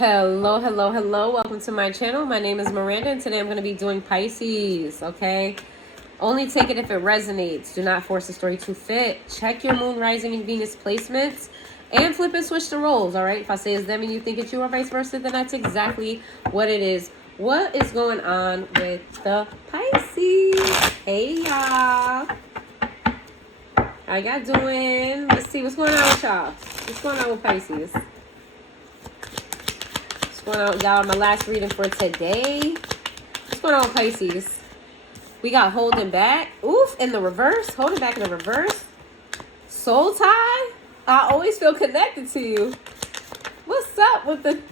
Hello, hello, hello. Welcome to my channel. My name is Miranda, and today I'm going to be doing Pisces, okay? Only take it if it resonates. Do not force the story to fit. Check your moon, rising, and Venus placements, and flip and switch the roles, all right? If I say it's them and you think it's you or vice versa, then that's exactly what it is. What is going on with the Pisces? Hey, y'all. How y'all doing? Let's see. What's going on with y'all? What's going on with Pisces? What's going on, y'all? My last reading for today. What's going on with Pisces? We got holding back. Oof, in the reverse. Holding back in the reverse. Soul tie. I always feel connected to you. What's up with the...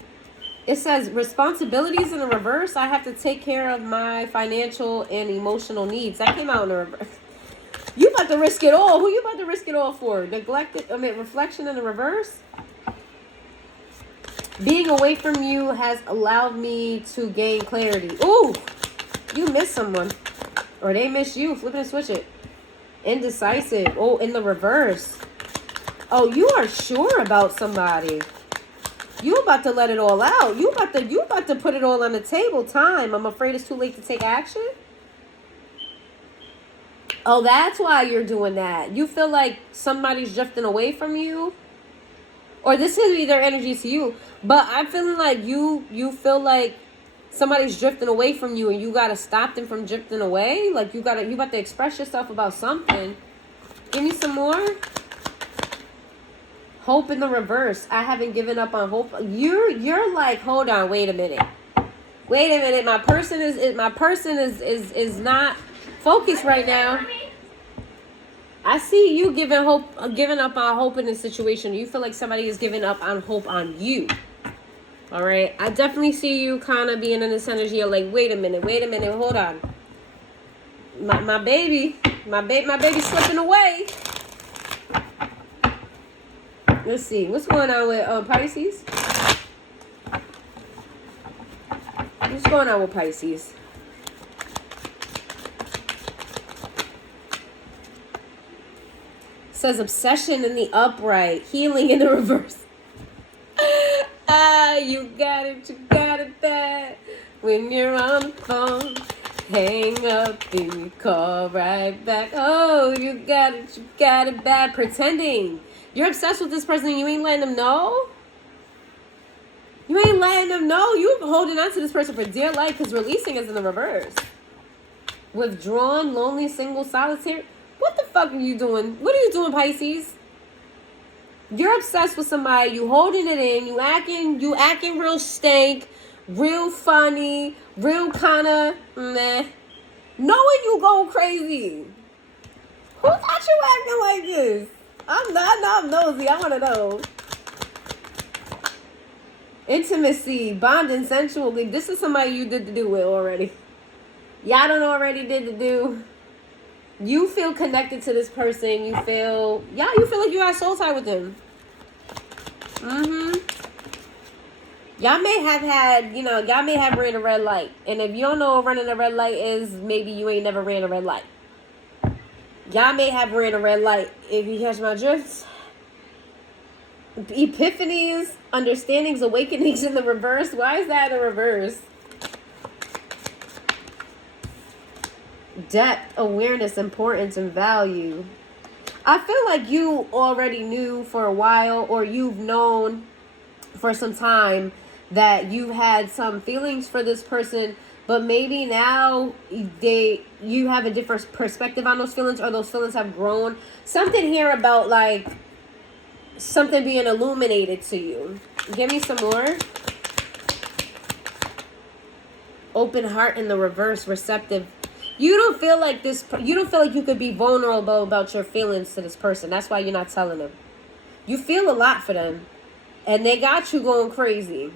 It says responsibilities in the reverse. I have to take care of my financial and emotional needs. That came out in the reverse. You about to risk it all. Who you about to risk it all for? Reflection in the reverse. Being away from you has allowed me to gain clarity. Ooh, you miss someone. Or they miss you. Flip it and switch it. Indecisive. Oh, in the reverse. Oh, you are sure about somebody. You about to let it all out. You about to put it all on the table. Time. I'm afraid it's too late to take action. Oh, that's why you're doing that. You feel like somebody's drifting away from you. Or this could be their energy to you. But I'm feeling like you feel like somebody's drifting away from you and you got to stop them from drifting away. Like you about to express yourself about something. Give me some more. Hope in the reverse. I haven't given up on hope. You're like, hold on, wait a minute. Wait a minute. My person is not focused right now. I see you giving up on hope in this situation. You feel like somebody is giving up on hope on you. All right. I definitely see you kind of being in this energy of like, wait a minute, hold on. My baby's slipping away. Let's see. What's going on with Pisces? What's going on with Pisces? Says obsession in the upright, healing in the reverse. You got it bad. When you're on the phone, hang up and you call right back. Oh, you got it bad. Pretending. You're obsessed with this person and you ain't letting them know? You ain't letting them know? You're holding on to this person for dear life because releasing is in the reverse. Withdrawn, lonely, single, solitary. What the fuck are you doing? What are you doing, Pisces? You're obsessed with somebody. You holding it in. You acting real stank, real funny, real kind of meh. Knowing you go crazy. Who thought you acting like this? I'm nosy. I want to know. Intimacy, bonding sensually. This is somebody you did the do with already. Y'all done already did the do. You feel connected to this person. You feel like you got soul tie with them. Y'all may have ran a red light. And if you don't know what running a red light is, maybe you ain't never ran a red light. Y'all may have ran a red light. If you catch my drift. Epiphanies, understandings, awakenings in the reverse. Why is that in the reverse? Depth, awareness, importance, and value. I feel like you already knew for a while, or you've known for some time that you had some feelings for this person, but maybe now you have a different perspective on those feelings, or those feelings have grown. Something here about like something being illuminated to you. Give me some more. Open heart in the reverse, receptive. You don't feel like you could be vulnerable about your feelings to this person. That's why you're not telling them. You feel a lot for them. And they got you going crazy.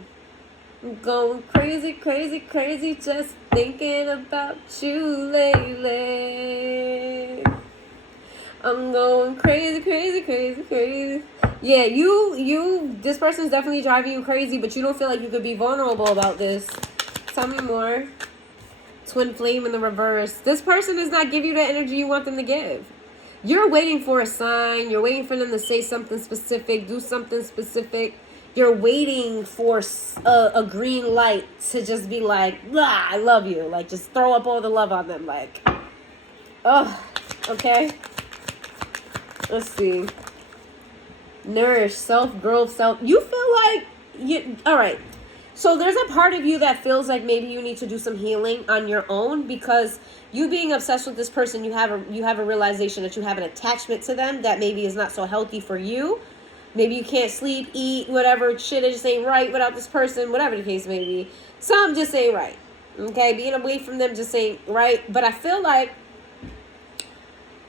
Going crazy, crazy, crazy, just thinking about you lately. I'm going crazy, crazy, crazy, crazy. Yeah, this person's definitely driving you crazy, but you don't feel like you could be vulnerable about this. Tell me more. Twin flame in the reverse. This person does not give you the energy you want them to give. You're waiting for a sign. You're waiting for them to say something specific, do something specific. you're waiting for a green light to just be like, ah, I love you. Like, just throw up all the love on them. Like, oh, okay. Let's see. Nourish, self-growth, you feel like, all right. So there's a part of you that feels like maybe you need to do some healing on your own, because you being obsessed with this person, you have a realization that you have an attachment to them that maybe is not so healthy for you. Maybe you can't sleep, eat, whatever, shit, it just ain't right without this person, whatever the case may be. Some just ain't right. Okay, being away from them just ain't right. But I feel like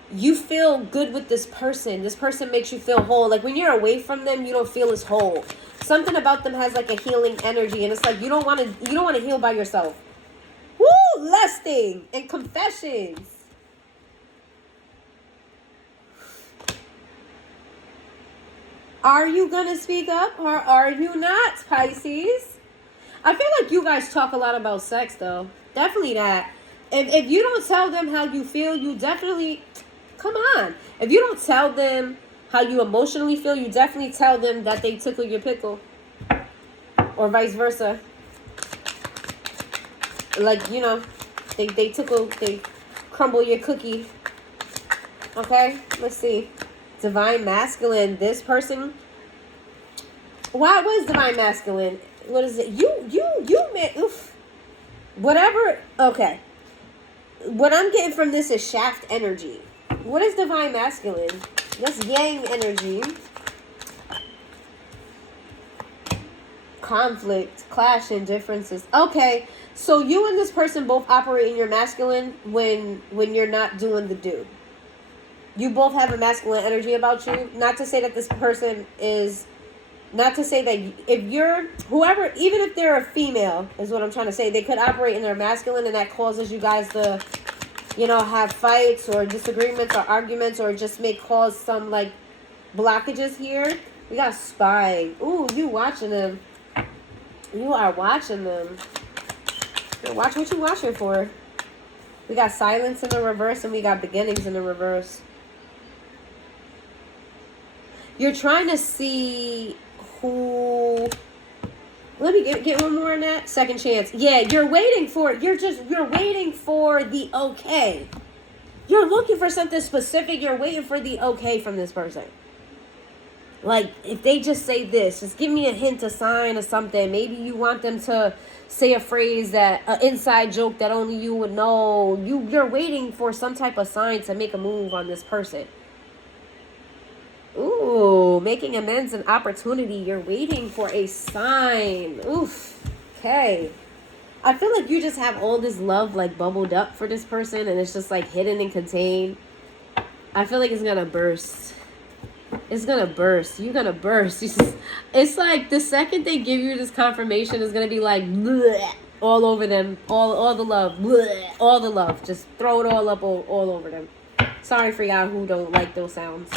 you feel good with this person. This person makes you feel whole. Like, when you're away from them, you don't feel as whole. Something about them has like a healing energy, and it's like you don't want to heal by yourself. Woo! Lusting and confessions. Are you gonna speak up or are you not, Pisces? I feel like you guys talk a lot about sex, though. Definitely that. If you don't tell them how you feel, you definitely, come on. If you don't tell them how you emotionally feel, you definitely tell them that they tickle your pickle. Or vice versa. Like, you know, they crumble your cookie. Okay, let's see. Divine masculine. This person. What is divine masculine? What is it? You man. Oof. Whatever. Okay. What I'm getting from this is shaft energy. What is divine masculine? That's yang energy. Conflict, clash, and differences. Okay, so you and this person both operate in your masculine when you're not doing the do. You both have a masculine energy about you. Not to say that this person is, not to say that if you're, whoever, even if they're a female, is what I'm trying to say, they could operate in their masculine, and that causes you guys to, you know, have fights or disagreements or arguments, or just may cause some, like, blockages here. We got spying. Ooh, you watching them. You are watching them. Watch what you watching for. We got silence in the reverse, and we got beginnings in the reverse. You're trying to see who. Let me get one more on that. Second chance. Yeah, you're waiting for it. You're waiting for the okay. You're looking for something specific. You're waiting for the okay from this person. Like, if they just say this, just give me a hint, a sign, or something. Maybe you want them to say a phrase, that an inside joke that only you would know. You're waiting for some type of sign to make a move on this person. Ooh, making amends and opportunity. You're waiting for a sign. Oof. Okay. I feel like you just have all this love, like, bubbled up for this person, and it's just, like, hidden and contained. I feel like it's gonna burst. It's gonna burst. You're gonna burst. It's like the second they give you this confirmation, is gonna be like bleh, all over them. All the love. Bleh, all the love. Just throw it all up all over them. Sorry for y'all who don't like those sounds.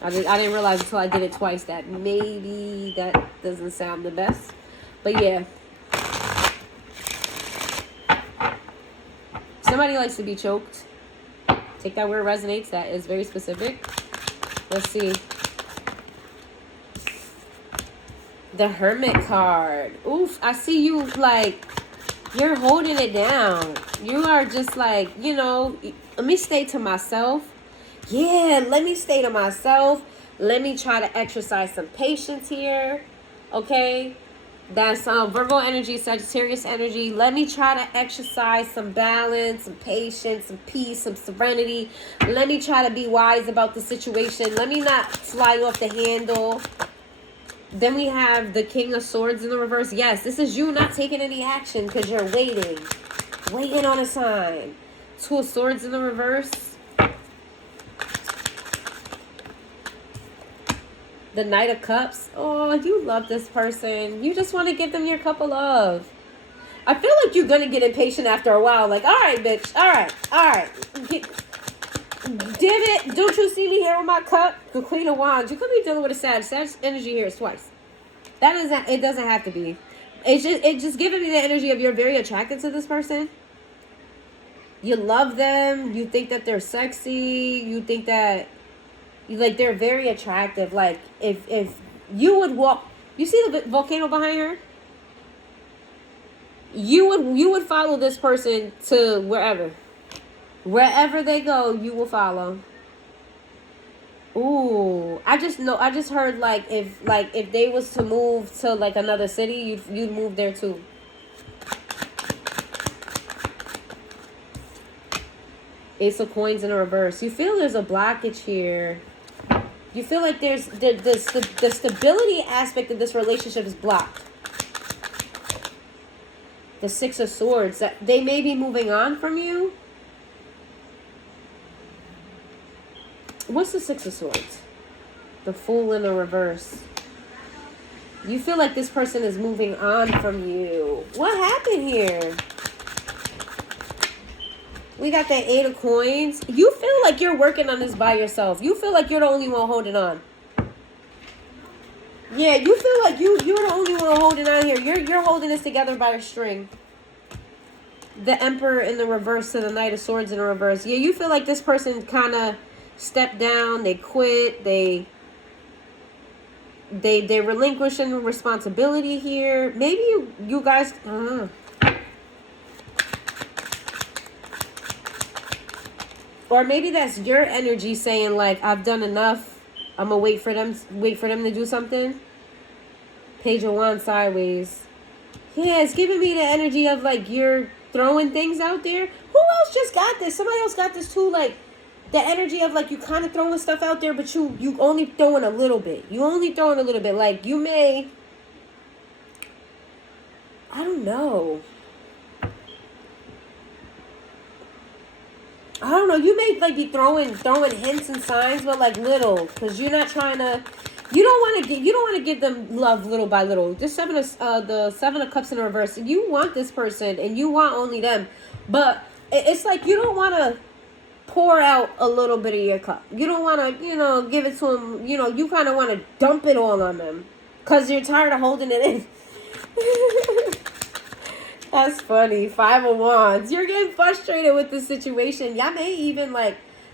I didn't realize until I did it twice that maybe that doesn't sound the best. But yeah. Somebody likes to be choked. Take that where it resonates. That is very specific. Let's see. The Hermit card. Oof, I see you, like, you're holding it down. You are just like, you know, let me stay to myself. Yeah, let me stay to myself. Let me try to exercise some patience here. Okay? That's Virgo energy, Sagittarius energy. Let me try to exercise some balance, some patience, some peace, some serenity. Let me try to be wise about the situation. Let me not fly off the handle. Then we have the King of Swords in the reverse. Yes, this is you not taking any action because you're waiting. Waiting on a sign. Two of Swords in the reverse. The Knight of Cups. Oh, you love this person. You just want to give them your cup of love. I feel like you're going to get impatient after a while. Like, all right, bitch. All right. Damn it. Don't you see me here with my cup? The Queen of Wands. You could be dealing with a Sag. Sag energy here is twice. It doesn't have to be. It's just giving me the energy of you're very attracted to this person. You love them. You think that they're sexy. You think that, like, they're very attractive. Like, if you would walk You see the volcano behind her? You would follow this person to wherever they go. You will follow. Ooh, I just heard like if they was to move to like another city, you'd move there too. Ace of Coins in reverse. You feel there's a blockage here. You feel like there's the stability aspect of this relationship is blocked. The Six of Swords, that they may be moving on from you. What's the Six of Swords? The Fool in the reverse. You feel like this person is moving on from you. What happened here? We got the Eight of Coins. You feel like you're working on this by yourself. You feel like you're the only one holding on. Yeah, you feel like you're the only one holding on here. You're holding this together by a string. The Emperor in the reverse to the Knight of Swords in the reverse. Yeah, you feel like this person kind of stepped down. They quit. They relinquishing responsibility here. Maybe you guys. I don't know. Or maybe that's your energy saying like, I've done enough. I'm gonna wait for them to do something. Page of Wands sideways. Yeah, it's giving me the energy of like you're throwing things out there. Who else just got this? Somebody else got this too. Like the energy of like you kind of throwing stuff out there, but you only throwing a little bit. You only throwing a little bit. Like you may. I don't know. I don't know. You may like be throwing hints and signs, but like little, because you're not trying to. You don't want to give them love little by little. Just the Seven of Cups in reverse. You want this person, and you want only them, but it's like you don't want to pour out a little bit of your cup. You don't want to, give it to them. You kind of want to dump it all on them, because you're tired of holding it in. That's funny. Five of Wands. You're getting frustrated with this situation. Y'all may even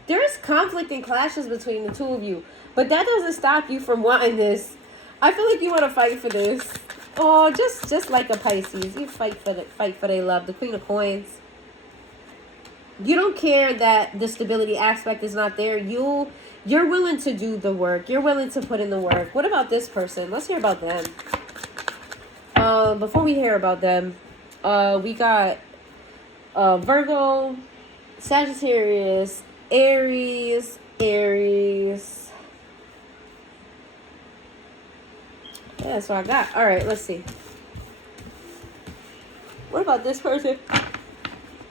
there's conflict and clashes between the two of you. But that doesn't stop you from wanting this. I feel like you want to fight for this. Oh, just like a Pisces. You fight for their love. The Queen of Coins. You don't care that the stability aspect is not there. You're willing to do the work. You're willing to put in the work. What about this person? Let's hear about them. Before we hear about them, we got Virgo, Sagittarius, Aries. Yeah, that's what I got. All right, let's see. What about this person?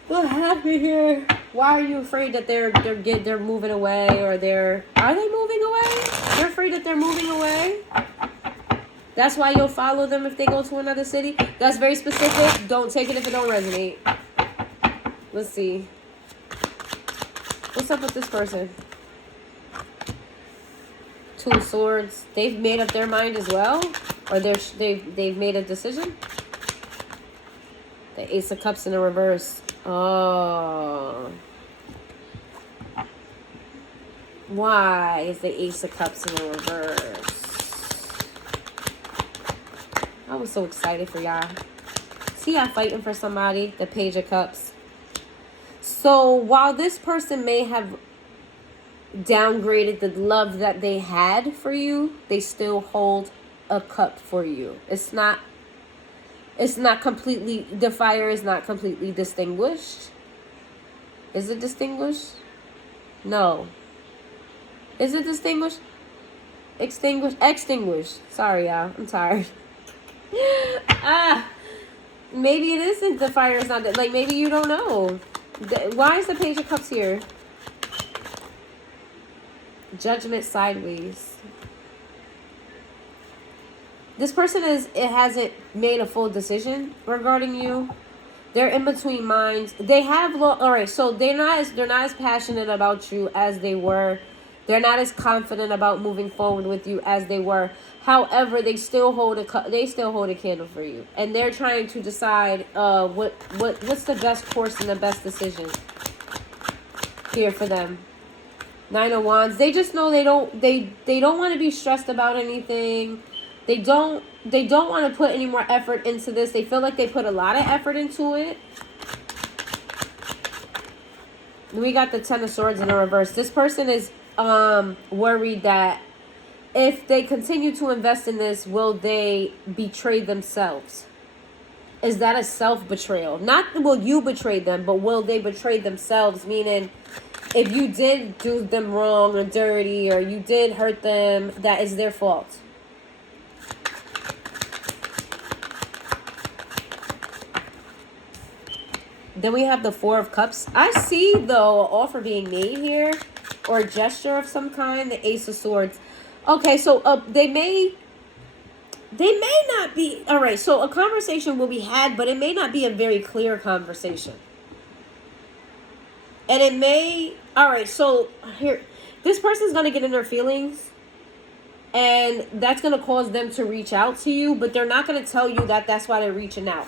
What happened here? Why are you afraid that they're moving away, or are they moving away? You're afraid that they're moving away? That's why you'll follow them if they go to another city? That's very specific. Don't take it if it don't resonate. Let's see. What's up with this person? Two of Swords. They've made up their mind as well? Or they've made a decision? The Ace of Cups in the reverse. Oh. Why is the Ace of Cups in the reverse? I was so excited for y'all. See y'all fighting for somebody. The Page of Cups. So while this person may have downgraded the love that they had for you, they still hold a cup for you. It's not completely, the fire is not completely distinguished. Is it distinguished? No. Is it distinguished? Extinguished. Sorry, y'all. I'm tired. Maybe it isn't. The fire is not that. Maybe you don't know. Why is the Page of Cups here? Judgment sideways. This person hasn't made a full decision regarding you. They're in between minds. They have all right. So they're not as passionate about you as they were. They're not as confident about moving forward with you as they were. However, they still hold a candle for you, and they're trying to decide what's the best course and the best decision here for them. Nine of Wands. They just know they don't want to be stressed about anything. They don't want to put any more effort into this. They feel like they put a lot of effort into it. We got the Ten of Swords in the reverse. This person is worried that if they continue to invest in this, will they betray themselves? Is that a self-betrayal? Not will you betray them, but will they betray themselves? Meaning, if you did do them wrong or dirty, or you did hurt them, that is their fault. Then we have the Four of Cups. I see, though, an offer being made here, or a gesture of some kind. The Ace of Swords. Okay, so they may not be... All right, so a conversation will be had, but it may not be a very clear conversation. And it may... All right, so here... This person's going to get in their feelings, and that's going to cause them to reach out to you, but they're not going to tell you that that's why they're reaching out.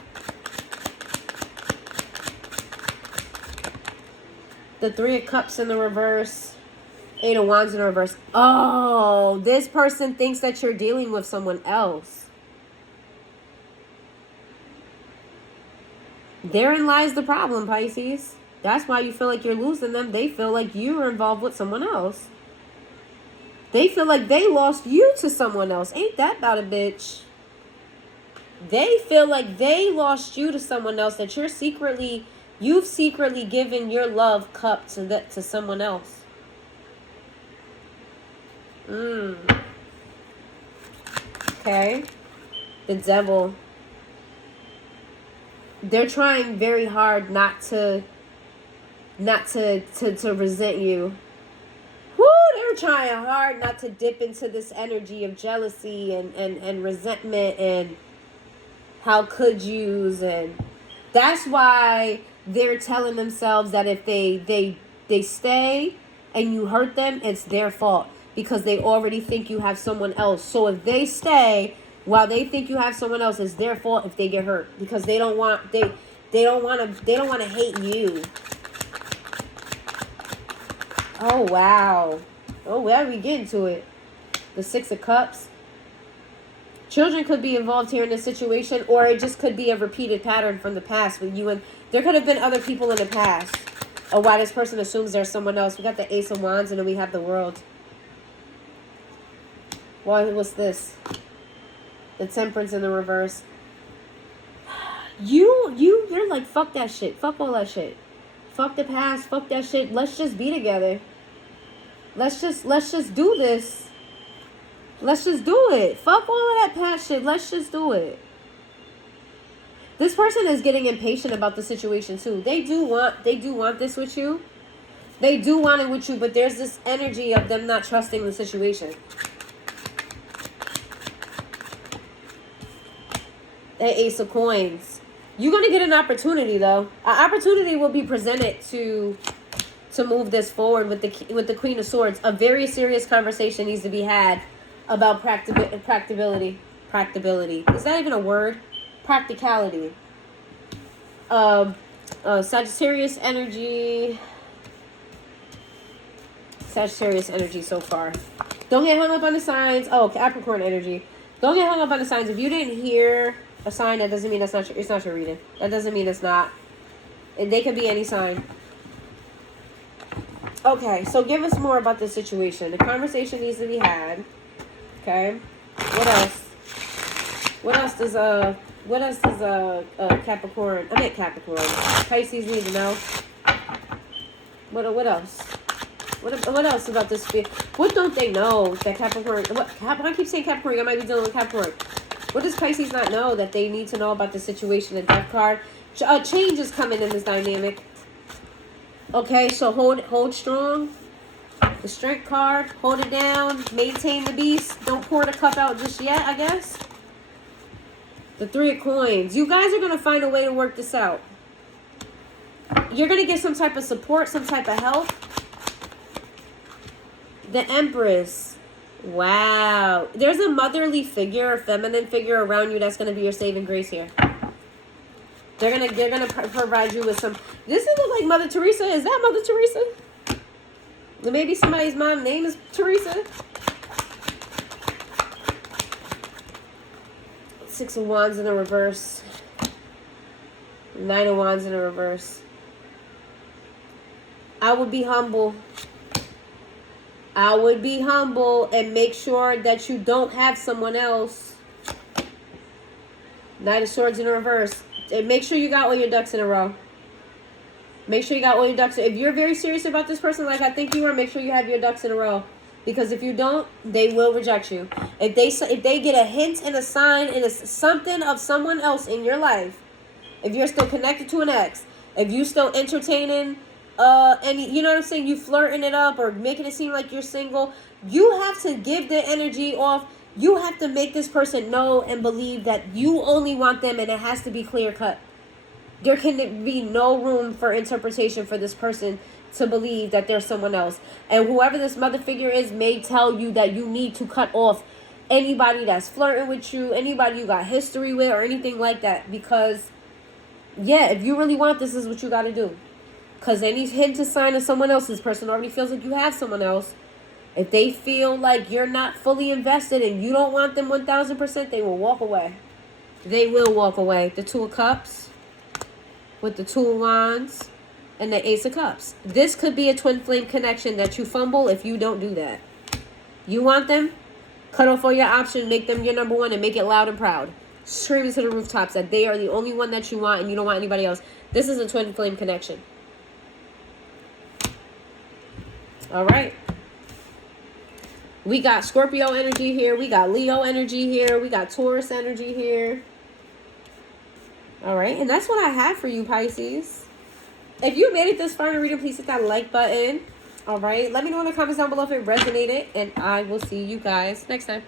The Three of Cups in the reverse. Eight of Wands in the reverse. Oh, this person thinks that you're dealing with someone else. Therein lies the problem, Pisces. That's why you feel like you're losing them. They feel like you are involved with someone else. They feel like they lost you to someone else. Ain't that about a bitch? They feel like they lost you to someone else, that you've secretly given your love cup to someone else. Okay. The Devil. They're trying very hard not to resent you. Woo, they're trying hard not to dip into this energy of jealousy and resentment and how could yous, and that's why they're telling themselves that if they stay and you hurt them, it's their fault, because they already think you have someone else. So if they stay while they think you have someone else, it's their fault if they get hurt, because they don't want to hate you. Oh wow. Oh well, we get into it. The Six of Cups. Children could be involved here in this situation, or it just could be a repeated pattern from the past with you, and there could have been other people in the past, or why this person assumes there's someone else. We got the Ace of Wands, and then we have the World. What's this? The Temperance in the reverse. You're like, fuck that shit. Fuck all that shit. Fuck the past. Fuck that shit. Let's just be together. Let's just do this. Let's just do it. Fuck all of that past shit. Let's just do it. This person is getting impatient about the situation too. They do want this with you. They do want it with you, but there's this energy of them not trusting the situation. The Ace of Coins. You're going to get an opportunity, though. An opportunity will be presented to move this forward with the Queen of Swords. A very serious conversation needs to be had about practicability. Is that even a word? Practicality. Sagittarius energy. Sagittarius energy so far. Don't get hung up on the signs. Oh, Capricorn energy. Don't get hung up on the signs. If you didn't hear a sign, that doesn't mean it's not your reading. That doesn't mean it's not. They could be any sign. Okay, so give us more about this situation. The conversation needs to be had. Okay. What else? What else does Capricorn? I meant Capricorn. Pisces need to know. What else? What else about this? What don't they know that Capricorn? I keep saying Capricorn. I might be dealing with Capricorn. What does Pisces not know that they need to know about the situation? The Death card. Change is coming in this dynamic. Okay, so hold strong. The Strength card. Hold it down. Maintain the beast. Don't pour the cup out just yet, I guess. The Three of Coins. You guys are going to find a way to work this out. You're going to get some type of support, some type of help. The Empress. Wow. There's a motherly figure, a feminine figure around you that's going to be your saving grace here. They're gonna provide you with some. This doesn't look like Mother Teresa. Is that Mother Teresa? Maybe somebody's mom's name is Teresa. Six of Wands in the reverse. Nine of Wands in the reverse. I would be humble. I would be humble and make sure that you don't have someone else. Knight of Swords in the reverse. And make sure you got all your ducks in a row. Make sure you got all your ducks. If you're very serious about this person, like I think you are, make sure you have your ducks in a row. Because if you don't, they will reject you. If they get a hint and a sign and it's something of someone else in your life, if you're still connected to an ex, if you still entertaining, and you know what I'm saying, you flirting it up or making it seem like you're single, you have to give the energy off. You have to make this person know and believe that you only want them, and it has to be clear cut. There can be no room for interpretation for this person to believe that there's someone else. And whoever this mother figure is may tell you that you need to cut off anybody that's flirting with you, anybody you got history with, or anything like that. Because, yeah, if you really want this, is what you got to do. Because any hint or sign of someone else, this person already feels like you have someone else. If they feel like you're not fully invested and you don't want them 1,000%, they will walk away. They will walk away. The Two of Cups with the Two of Wands and the Ace of Cups. This could be a twin flame connection that you fumble if you don't do that. You want them? Cut off all your options, make them your number one, and make it loud and proud. Scream into the rooftops that they are the only one that you want and you don't want anybody else. This is a twin flame connection. All right. We got Scorpio energy here. We got Leo energy here. We got Taurus energy here. All right. And that's what I have for you, Pisces. If you made it this far in the reading, please hit that like button. All right. Let me know in the comments down below if it resonated. And I will see you guys next time.